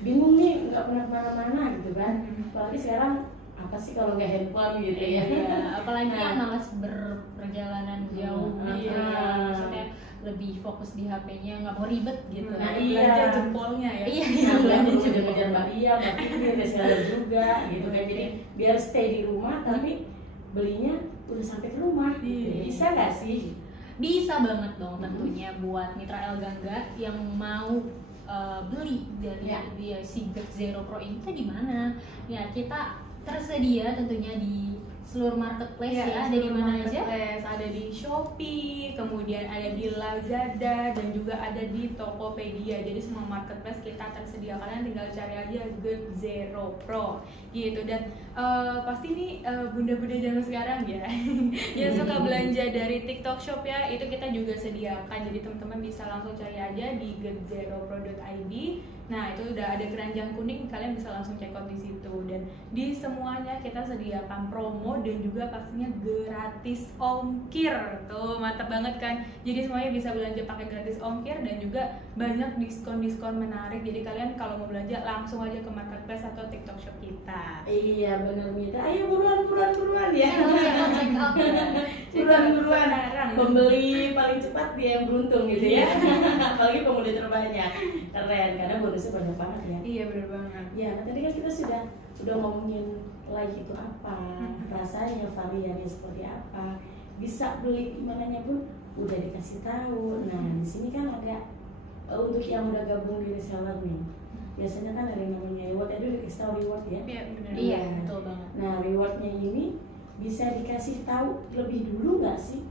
Bingung nih nggak pernah kemana-mana gitu kan? Apalagi sekarang apa sih kalau nggak handphone gitu ya? Iya, apalagi yang malas berperjalanan jauh gitu ya. Maksudnya lebih fokus di HP-nya, nggak mau ribet gitu. Nah, Belanja jempolnya ya. Iya, Nah, belanja belanja juga ngejar Mbak Lia, Mbak Fitri, reseller juga gitu kan. Jadi biar stay di rumah tapi belinya udah sampai ke rumah. Bisa nggak sih? Bisa banget dong tentunya buat Mitra El Gangga yang mau beli dari dia si GetZero Pro ini tuh di mana? Ya, kita tersedia tentunya di seluruh marketplace ya, ada di mana aja? Ada di Shopee, kemudian ada di Lazada dan juga ada di Tokopedia. Jadi semua marketplace kita tersedia, kalian tinggal cari aja GetZero Pro gitu. Dan pasti nih bunda-bunda zaman sekarang ya yang suka belanja dari TikTok Shop ya, itu kita juga sediakan. Jadi teman-teman bisa langsung cari aja di getzeropro.id. Nah, itu udah ada keranjang kuning, kalian bisa langsung check out di situ. Dan di semuanya kita sediakan promo dan juga pastinya gratis ongkir. Tuh, mantap banget kan? Jadi semuanya bisa belanja pakai gratis ongkir dan juga banyak diskon-diskon menarik. Jadi kalian kalau mau belanja langsung aja ke marketplace atau TikTok Shop kita. Iya, benar Mitra. Ayo buruan ya. Buruan. Sekarang. Pembeli paling cepat dia yang beruntung gitu ya. Apalagi pembeli terbanyak. Keren karena bonusnya banyak banget ya. Iya, benar banget. Ya, nah tadi kan kita sudah ngomongin like itu apa, rasanya, variannya seperti apa, bisa beli di mananya pun udah dikasih tahu. Nah, di sini kan ada untuk yang udah gabung di reseller nih. Biasanya kan ada yang namanya reward, tadi udah dikasih tahu reward ya. Iya, benar. Iya, betul banget. Nah, rewardnya ini bisa dikasih tahu lebih dulu nggak sih?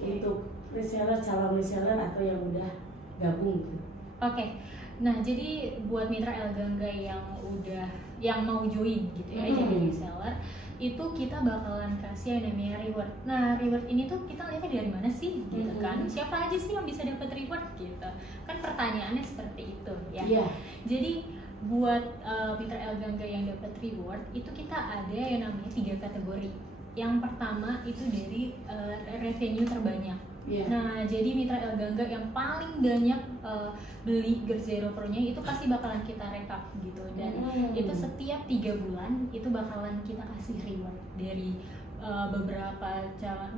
Untuk reseller, calon reseller atau yang udah gabung gitu. Oke. Nah, jadi buat Mitra El Gangga yang mau join gitu ya, jadi reseller, itu kita bakalan kasih yang namanya reward. Nah, reward ini tuh kita lihatnya dari mana sih gitu kan? Siapa aja sih yang bisa dapat reward gitu? Kan pertanyaannya seperti itu ya. Iya. Jadi buat Mitra El Gangga yang dapat reward itu kita ada yang namanya 3 kategori. Yang pertama itu dari revenue terbanyak. Iya. Nah, jadi mitra Elgangga yang paling banyak beli GERD Zero Pro-nya itu pasti bakalan kita rekap gitu, dan itu setiap 3 bulan itu bakalan kita kasih reward dari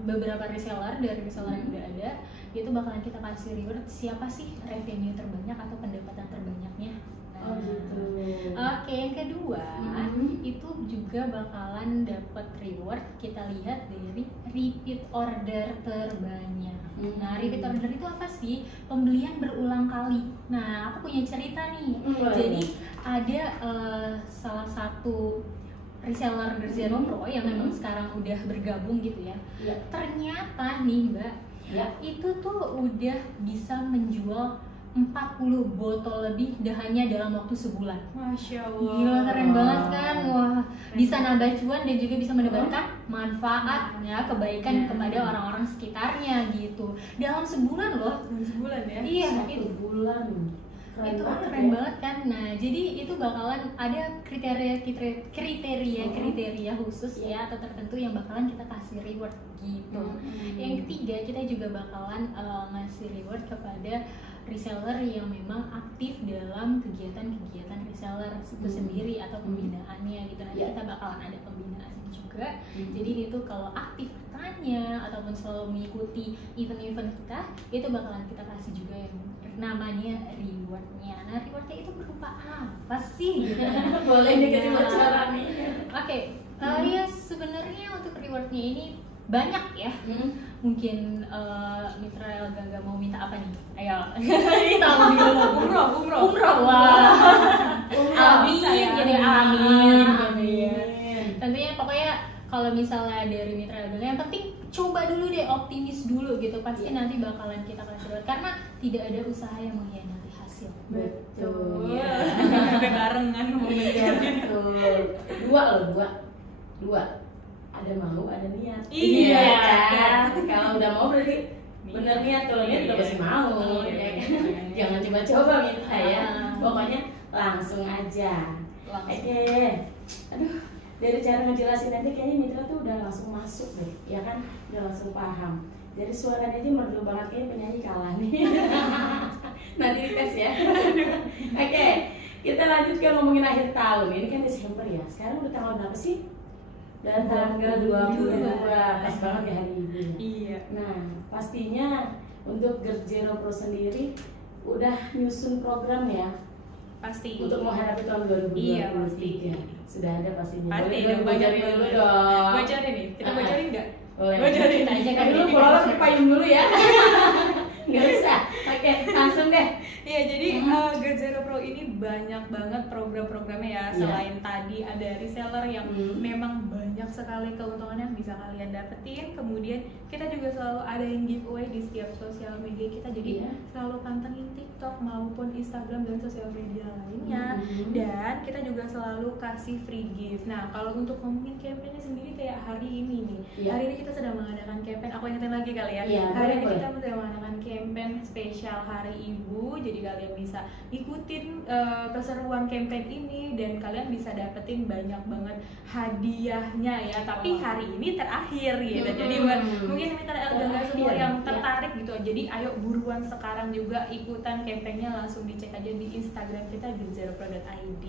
beberapa reseller dari reseller yang udah ada, itu bakalan kita kasih reward siapa sih revenue terbanyak atau pendapatan terbanyaknya. Oh gitu. Oke, yang kedua itu juga bakalan dapat reward, kita lihat dari repeat order terbanyak. Nah, repeat order itu apa sih? Pembelian berulang kali. Nah, aku punya cerita nih. Jadi ada salah satu reseller GERD Zero Pro yang memang sekarang udah bergabung gitu ya. Ternyata nih Mbak, itu tuh udah bisa menjual 40 botol lebih hanya dalam waktu sebulan. Masya Allah. Gila, keren banget kan? Wah, bisa nambah cuan dan juga bisa menebarkan manfaat ya, kebaikan kepada orang-orang sekitarnya gitu. Dalam sebulan loh. Dalam sebulan ya? Iya, itu bulan. Itu keren banget kan. Nah, jadi itu bakalan ada kriteria khusus ya atau tertentu yang bakalan kita kasih reward gitu. Yang ketiga, kita juga bakalan ngasih reward kepada reseller yang memang aktif dalam kegiatan-kegiatan reseller itu sendiri atau pembinaannya gitu. Nanti kita bakalan ada pembinaannya juga. Jadi itu kalau aktif bertanya ataupun selalu mengikuti event-event kita, itu bakalan kita kasih juga yang namanya rewardnya. Nah, rewardnya itu berupa apa sih? Boleh dikasih bocoran nih. Oke, ya sebenarnya untuk rewardnya ini banyak ya. Mungkin mitra Elgangga mau minta apa nih? Ayo, tahu dulu. Umroh. Wah, amin, jadi amin. Tentunya pokoknya kalau misalnya dari mitra Elgangga yang penting coba dulu deh, optimis dulu gitu. Pasti nanti bakalan kita kasih reward karena tidak ada usaha yang mengkhianati hasil. Betul. Sampai barengan ngomongnya. Betul. Dua. Ada mau, ada niat. Iya kan? Kalau udah mau berarti bener niat, kalau niat udah pasti mau. Ya kan? Jangan coba-coba mitra ya. Pokoknya langsung aja. Oke. Aduh, dari cara ngejelasin nanti kayaknya mitra tuh udah langsung masuk deh, ya kan? Udah langsung paham. Dari suaranya aja merdu banget, kayaknya penyanyi kalah nih. Nanti dites ya. Oke, kita lanjut ke ngomongin akhir tahun. Ini kan Desember ya. Sekarang udah tanggal berapa sih? Dan tanggal 22, pas banget ya hari Ibu. Iya. Nah, pastinya untuk GERD Zero Pro sendiri udah nyusun program ya. Pasti. Untuk menghadapi tahun 2023. Iya, pasti. Sudah ada pastinya. Pasti. Boleh bocorin dulu dong. Bocorin nih. Kita bocorin nggak? Boleh. Bocorin aja kan. Dulu pulang pakai payung dulu ya. Nggak usah. Oke, langsung deh. Iya, jadi GERD Zero Pro ini banyak banget program-programnya ya. Selain tadi ada reseller yang memang banyak sekali keuntungan yang bisa kalian dapetin. Kemudian kita juga selalu ada yang giveaway di setiap sosial media kita. Jadi selalu pantengin TikTok maupun Instagram dan sosial media lainnya. Dan kita juga selalu kasih free gift. Nah, kalau untuk ngomongin campaign-nya sendiri kayak hari ini nih. Hari ini kita sedang mengadakan campaign. Aku ingetin lagi kali ya. Hari ini kita sedang mengadakan campaign spesial Hari Ibu. Jadi kalian bisa ikutin keseruan campaign ini dan kalian bisa dapetin banyak banget hadiahnya ya. Tapi hari ini terakhir gitu. Jadi buat mungkin mitra Elgangga semua yang tertarik gitu. Jadi ayo buruan sekarang juga ikutan campaignnya, langsung dicek aja di Instagram kita GERDZeroPro.id.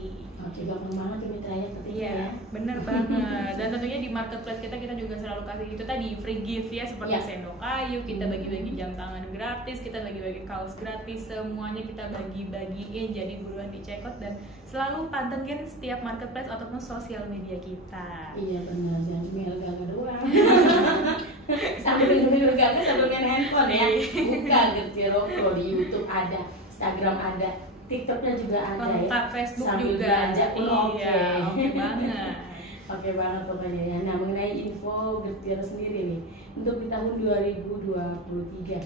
Oke, gampang banget ya mitranya ketika ya. Bener banget. Dan tentunya di marketplace kita juga selalu kasih itu tadi free gift ya, seperti sendok kayu, kita bagi-bagi jam tangan gratis, kita bagi-bagi kaos gratis, semuanya kita bagi-bagiin. Jadi buruan dicekot dan selalu pantengin setiap marketplace ataupun sosial media kita. Iya benar, jangan cuma Elgangga doang. Sambil dengerin Elgangga sambil main handphone ya. Buka GERD Zero Pro, di YouTube ada, Instagram ada, TikToknya juga ada lengkap, ya. Facebook sambil juga belanja pun oke banget. Oke banget pokoknya ya. Nah, mengenai info GERD Zero sendiri nih untuk di tahun 2023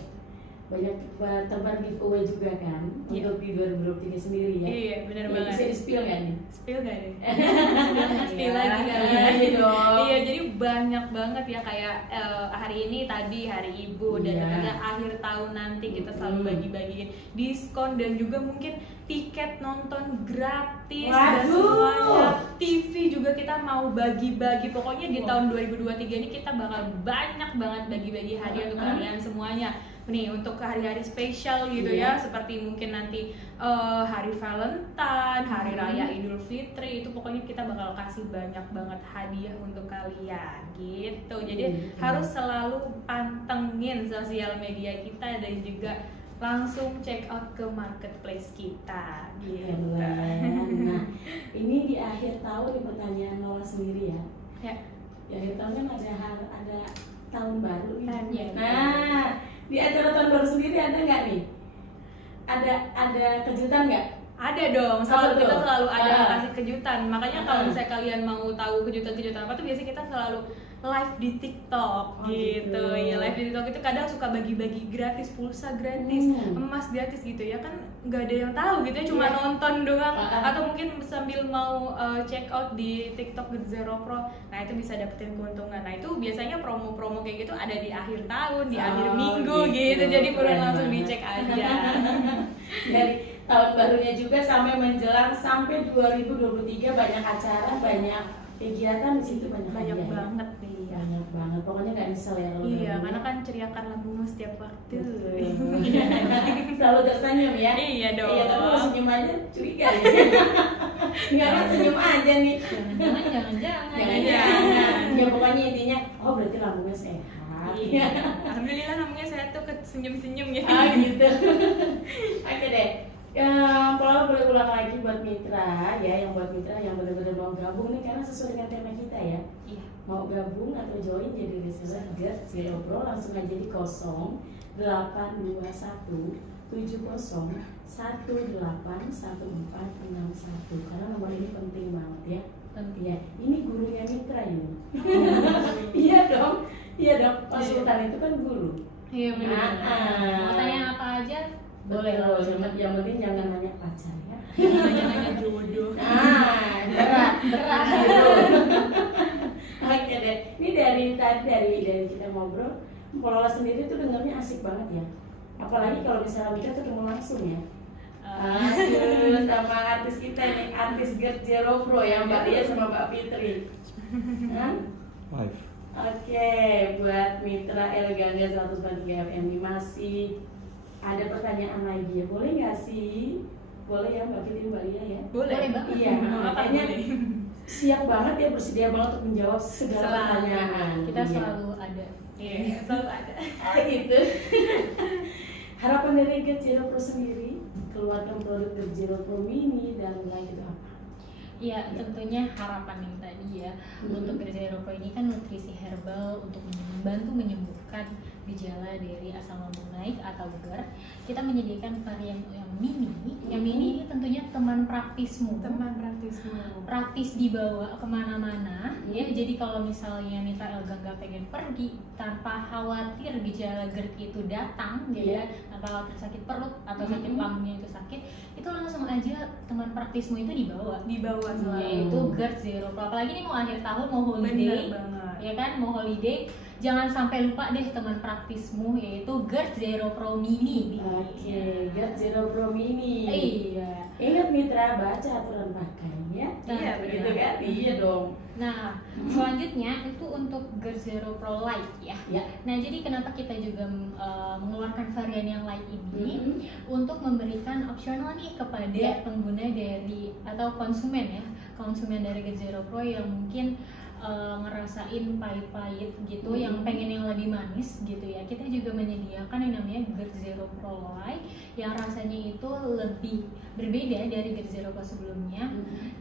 banyak terbar giveaway juga kan untuk di 2023 sendiri ya. Iya, benar Ya, banget. bisa di-spill nggak nih? Spill gak deh? Spill lagi kan? Iya dong. Iya, jadi banyak banget ya kayak hari ini tadi hari ibu dan Iya. juga akhir tahun nanti kita selalu bagi-bagiin diskon dan juga mungkin tiket nonton gratis dan Waduh. semuanya. TV juga kita mau bagi-bagi. Pokoknya di tahun 2023 ini kita bakal banyak banget bagi-bagi hadiah untuk kalian semuanya. Nih untuk hari-hari spesial gitu ya, seperti mungkin nanti hari Valentine, hari raya Idul Fitri, itu pokoknya kita bakal kasih banyak banget hadiah untuk kalian gitu. Jadi harus selalu pantengin sosial media kita dan juga langsung check out ke marketplace kita gitu. Nah, ini di akhir tahun di pertanyaan Nola sendiri ya. Ya. Di akhir tahun kan ada tahun baru nih. Iya. Nah, di acara tahun baru sendiri ada nggak nih? Ada kejutan nggak? Ada dong, selalu kita selalu ada kasih kejutan. Makanya kalau misalnya kalian mau tahu kejutan-kejutan apa tuh biasanya kita selalu live di TikTok gitu. Ya live di TikTok itu kadang suka bagi-bagi gratis, pulsa gratis, emas gratis gitu ya kan nggak ada yang tahu gitu ya, cuma nonton doang atau mungkin sambil mau check out di TikTok Zero Pro. Nah itu bisa dapetin keuntungan. Nah itu biasanya promo-promo kayak gitu ada di akhir tahun, di akhir minggu gitu. Jadi perlu langsung dicek aja. Dari tahun barunya juga sampai menjelang sampai 2023 banyak acara, banyak kegiatan di situ banyak Banyak hadiah, ya. banget nih. Banyak banget, pokoknya nggak nyesel ya kalau Iya, baru. karena kan ceriakan lambungmu setiap waktu. Selalu tersenyum ya. Iya dong. Iya, tapi kalau senyum aja curiga ya. Nggak kan senyum aja nih. Jangan-jangan. Ya pokoknya intinya, oh berarti lambungnya sehat. Iya. Alhamdulillah namanya saya tuh senyum-senyum ya. Gitu. Oke deh. Kalau boleh ulang lagi buat mitra ya, yang buat mitra yang benar-benar mau gabung nih karena sesuai dengan tema kita ya. Iya. Mau gabung atau join jadi reseller GERD Zero Pro langsung aja di 0821 70 18 1461 karena nomor ini penting banget ya. Ya, ini gurunya mitra ini. Iya dong, konsultan itu kan guru. Iya benar. Mau tanya apa aja Boleh loh, yang penting jangan nanya pacar ya. Nanya-nanya jodoh. Berat gitu. Oke deh, ini dari kita ngobrol, Lola sendiri tuh dengarnya asik banget ya. Apalagi kalau misalnya kita ketemu langsung ya. Aduh, sama artis kita nih, artis GERD Zero Pro ya Mbak Ria sama Mbak Fitri. Live. Oke, buat mitra El Gangga 143 FM ini masih ada pertanyaan lagi ya, boleh nggak sih? Boleh ya Mbak Fitri, Mbak Ria ya? Boleh banget. Iya, makanya boleh. siap banget ya, bersedia banget untuk menjawab segala pertanyaan. Kita Iya. selalu ada. Iya, selalu ada. Gitu. Harapan dari GERD Zero Pro sendiri, keluarkan produk GERD Zero Pro Mini dan lain itu apa? Iya, tentunya harapan yang tadi ya untuk GERD Zero Pro ini kan nutrisi herbal untuk membantu menyembuhkan gejala dari asam lambung naik atau GERD. Kita menyediakan varian yang mini. Yang mini ini tentunya teman praktismu. Praktis dibawa kemana-mana ya. Jadi kalau misalnya mitra El Gangga pengen pergi tanpa khawatir gejala GERD itu datang, gitu ya, tanpa khawatir sakit perut atau sakit lambungnya itu sakit, itu langsung aja teman praktismu itu dibawa selalu. Yaitu GERD Zero Pro. Apalagi ini mau akhir tahun, mau holiday, Bener banget. ya kan, mau holiday. Jangan sampai lupa deh teman praktismu yaitu GERD Zero Pro Mini. Oke, GERD Zero Pro Mini. Iya. Ingat mitra, baca aturan pakai ya. Iya, begitu kan? Iya dong. Nah, selanjutnya itu untuk GERD Zero Pro Light ya. Ya. Nah, jadi kenapa kita juga mengeluarkan varian yang light ini untuk memberikan opsional nih kepada pengguna dari atau konsumen dari GERD Zero Pro yang mungkin ngerasain pahit-pahit gitu, yang pengen yang lebih manis gitu ya. Kita juga menyediakan yang namanya GERD Zero Pro Light yang rasanya itu lebih berbeda dari GERD Zero Pro sebelumnya.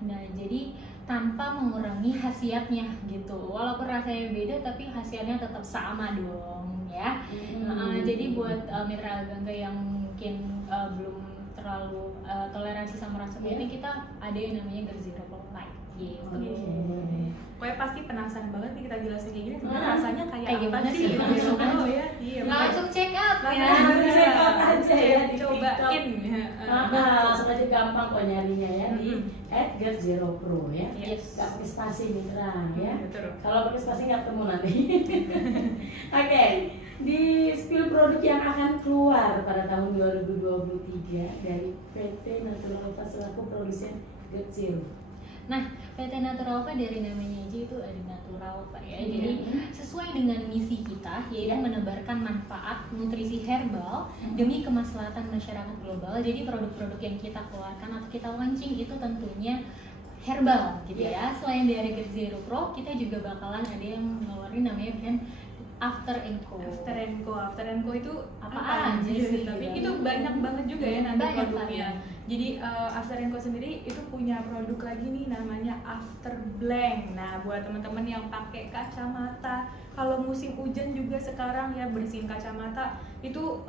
Nah, jadi tanpa mengurangi khasiatnya gitu. Walaupun rasanya beda tapi khasiatnya tetap sama dong ya. Jadi buat mitra El Gangga yang mungkin belum terlalu toleransi sama rasa beda, kita ada yang namanya GERD Zero Pro Light gitu. Pokoknya pasti penasaran banget nih kita jelasin kayak gini. Sebenarnya rasanya kayak apa gimana sih? sih? Langsung tahu ya. Iya. Langsung check out ya. Langsung check out. Langsung aja gampang kok nyarinya ya di @GERT0PRO ya. Yes. Gak pakai spasi Mitra ya. Betul. Kalau pakai spasi nggak ketemu nanti. Oke, di spill produk yang akan keluar pada tahun 2023 dari PT Naturalva selaku produsen GERT0. Nah, PT Naturalva dari namanya aja itu ada Naturalva ya. Jadi sesuai dengan misi kita yaitu menebarkan manfaat nutrisi herbal demi kemaslahatan masyarakat global. Jadi produk-produk yang kita keluarkan atau kita launching itu tentunya herbal gitu ya. Selain dari GERT0PRO, kita juga bakalan ada yang ngeluarin namanya brand After & Co. After & Co itu Apa apa aja sih? Tapi itu banyak banget juga ya nanti Banyak produknya. Jadi After & Co sendiri itu punya produk lagi nih namanya After Blank. Nah, buat teman-teman yang pakai kacamata, kalau musim hujan juga sekarang ya bersihin kacamata itu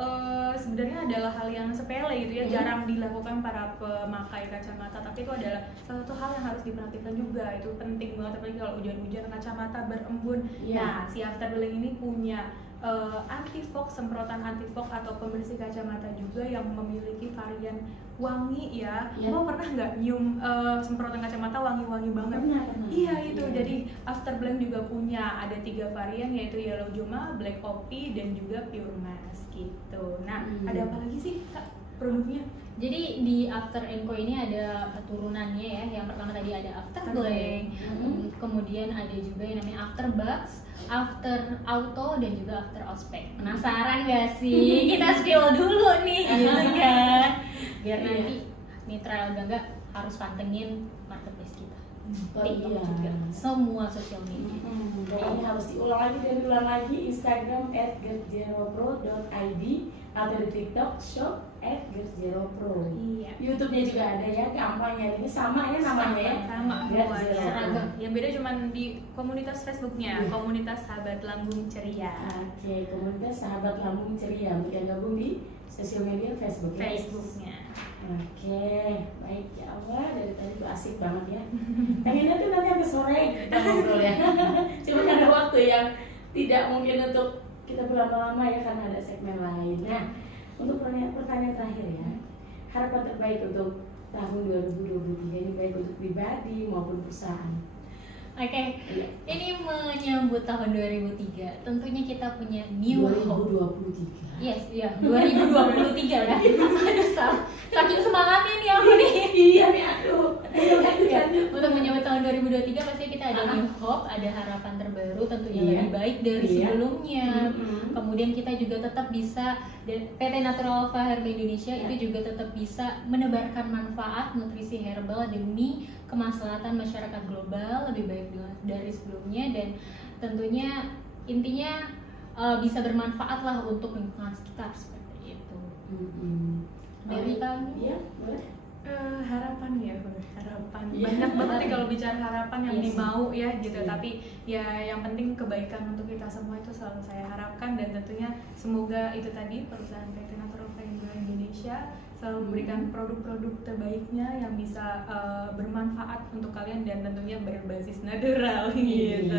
sebenarnya adalah hal yang sepele gitu ya, jarang dilakukan para pemakai kacamata, tapi itu adalah salah satu hal yang harus diperhatikan juga. Itu penting banget apalagi kalau hujan-hujan kacamata berembun. Nah, si After Blank ini punya anti fog, semprotan anti fog atau pembersih kacamata juga yang memiliki varian wangi ya. Mau pernah nggak nyium semprotan kacamata wangi-wangi banget? Pernah. Iya itu. Jadi After Blank juga punya ada 3 varian yaitu Yellow Joma, Black Coffee dan juga Pure Mask gitu. Nah, ada apa lagi sih Kak produknya? Jadi di After & Co ini ada turunannya ya. Yang pertama tadi ada After Blank, kemudian ada juga yang namanya After Bugs, After Auto dan juga After Ospec. Penasaran gak sih? Kita spill dulu nih gitu kan. Biar nanti Mitra Gangga harus pantengin marketplace kita. TikTok juga, semua sosial media. Ini harus diulang lagi Instagram @GERT0PRO.id atau di TikTok shop @GERT0PRO. Iya. YouTube-nya juga ada ya, gampang nyarinya sama ya namanya ya. Sama GERT0PRO. Yang beda cuma di komunitas Facebooknya, komunitas Sahabat Lambung Ceria. Oke, komunitas Sahabat Lambung Ceria yang gabung di sosial media Facebook ya. Facebooknya. Oke, baik ya Allah, dari tadi tuh asik banget ya. Pengennya tuh nanti sampai sore kita ngobrol ya. Cuma karena waktu yang tidak mungkin untuk kita berlama-lama ya karena ada segmen lain. Nah, untuk pertanyaan terakhir ya, harapan terbaik untuk tahun 2023 ini baik untuk pribadi maupun perusahaan. Oke, ini menyambut tahun 2003. Tentunya kita punya new hope. 2023. Yes, iya, 2023 ya. Aduh, salah. Saking semangatnya nih aku nih. Iya nih, aduh. Untuk menyambut tahun 2023 pasti kita ada new hope, ada harapan terbaru tentunya lebih baik dari sebelumnya. Kemudian kita juga tetap bisa, PT Naturalva Herbal Indonesia itu juga tetap bisa menebarkan manfaat nutrisi herbal demi kemaslahatan masyarakat global lebih baik dari sebelumnya, dan tentunya intinya bisa bermanfaat lah untuk lingkungan sekitar seperti itu. Dari kami ya boleh. Harapan ya, harapan banyak banget nih kalau bicara harapan yang dimau ya gitu. Tapi ya yang penting kebaikan untuk kita semua itu selalu saya harapkan, dan tentunya semoga itu tadi perusahaan PT Naturalva Indonesia selalu memberikan produk-produk terbaiknya yang bisa bermanfaat untuk kalian dan tentunya berbasis natural gitu.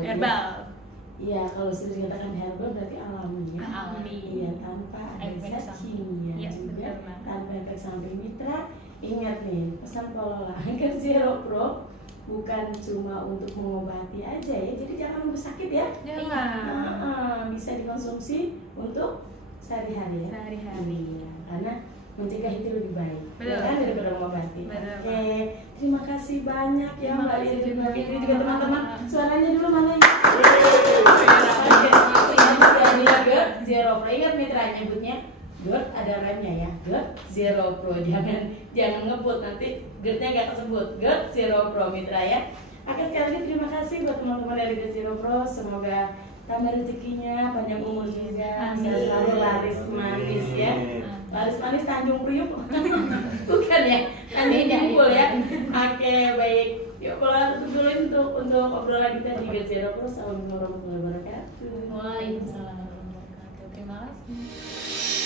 Herbal. Iya, kalau sudah dikatakan herbal berarti alami ya. Alami. Iya, tanpa ada zat kimia juga, tanpa efek samping. Mitra, ingat nih pesan pengelola GERT0PRO bukan cuma untuk mengobati aja ya. Jadi jangan nunggu sakit ya. Jangan. Bisa dikonsumsi untuk sehari-hari ya. Sehari-hari. Karena mencegah itu lebih baik. Betul. Kan daripada mengobati. Betul. Oke, terima kasih banyak ya Terima Mbak kasih Irma. juga. Ini juga teman-teman suaranya dulu mana ya? GERT0PRO. Ingat Mitra nyebutnya GERT ada remnya ya. GERT0PRO. Jangan ngebut nanti GERT-nya nggak kesebut. GERT0PRO Mitra ya. Oke, sekali lagi terima kasih buat teman-teman dari GERT0PRO. Semoga tambah rezekinya, panjang umur juga, selalu laris manis ya. Laris manis Tanjung Priuk. Bukan ya, Tanjung Kumpul ya. Oke, baik. Yuk kalau tutup dulu untuk obrolan kita di GERT0PRO. Assalamualaikum warahmatullahi wabarakatuh. Waalaikumsalam warahmatullahi wabarakatuh. Terima kasih.